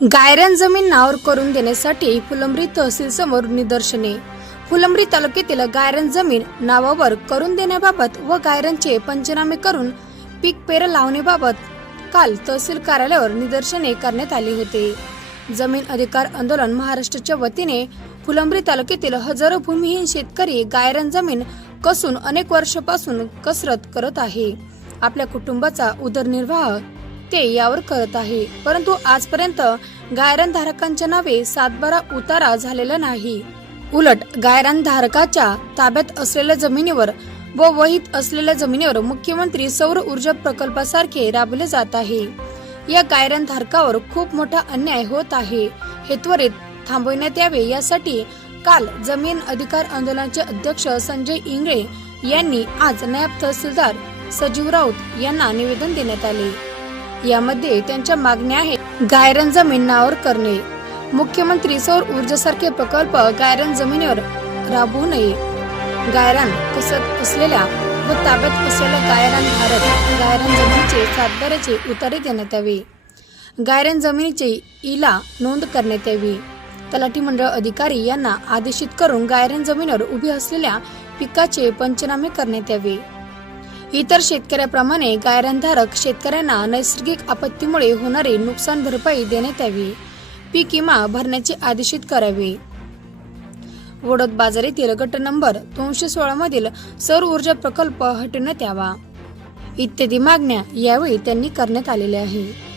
गायरन जमीन नावर करून देण्यासाठी फुलंब्री तहसील समोर निदर्शने. फुलंब्री तालुक्यातील गायरन जमीन नावावर करून देण्याबाबत व गायरांचे पंचनामे करून पीक पेर लावण्याबाबत काल तहसील कार्यालयावर निदर्शने करण्यात आली होते. जमीन अधिकार आंदोलन महाराष्ट्राच्या वतीने फुलंब्री तालुक्यातील हजारो भूमिहीन शेतकरी गायरन जमीन कसून अनेक वर्षापासून कसरत करत आहे. आपल्या कुटुंबाचा उदरनिर्वाह ते यावर करत आहे. परंतु आजपर्यंत गायरान धारकांच्या नावे सातबारा उतारा झालेला नाही. उलट गायरान धारकाच्या ताब्यात असलेल्या जमिनीवर व वहीत असलेल्या जमिनीवर मुख्यमंत्री सौर ऊर्जा प्रकल्पासारखे राबवले जात आहे. या गायरान धारकावर खूप मोठा अन्याय होत आहे. हे त्वरित थांबविण्यात यावे यासाठी काल जमीन अधिकार आंदोलनाचे अध्यक्ष संजय इंगळे यांनी आज नायब तहसीलदार सजीव राऊत यांना निवेदन देण्यात आले. यामध्ये त्यांच्या मागण्या आहेत. गायरन जमीन नावर करणे. मुख्यमंत्री सौर ऊर्जेसारखे प्रकल्प गायरन जमिनीवर राबवू नये. गायरान कसत असलेल्या व ताब्यात असलेल्या गायरान भारत गायरान जमिनीचे सातबाऱ्याचे उतारे देण्यात यावे. गायरान जमिनीचे इला नोंद करण्यात यावी. तलाठी मंडळ अधिकारी यांना आदेशित करून गायरान जमिनीवर उभी असलेल्या पिकाचे पंचनामे करण्यात यावे. इतर शेतकऱ्याप्रमाणे गायरानधारक शेतकऱ्यांना नैसर्गिक आपत्तीमुळे होणारी नुकसान भरपाई देण्यात यावी. पीक विमा भरण्याचे आदेशित करावे. वडोद बाजार येथील गट नंबर दोनशे सोळा मधील सौर ऊर्जा प्रकल्प हटवण्यात यावा. इत्यादी मागण्या यावेळी त्यांनी करण्यात आलेल्या आहे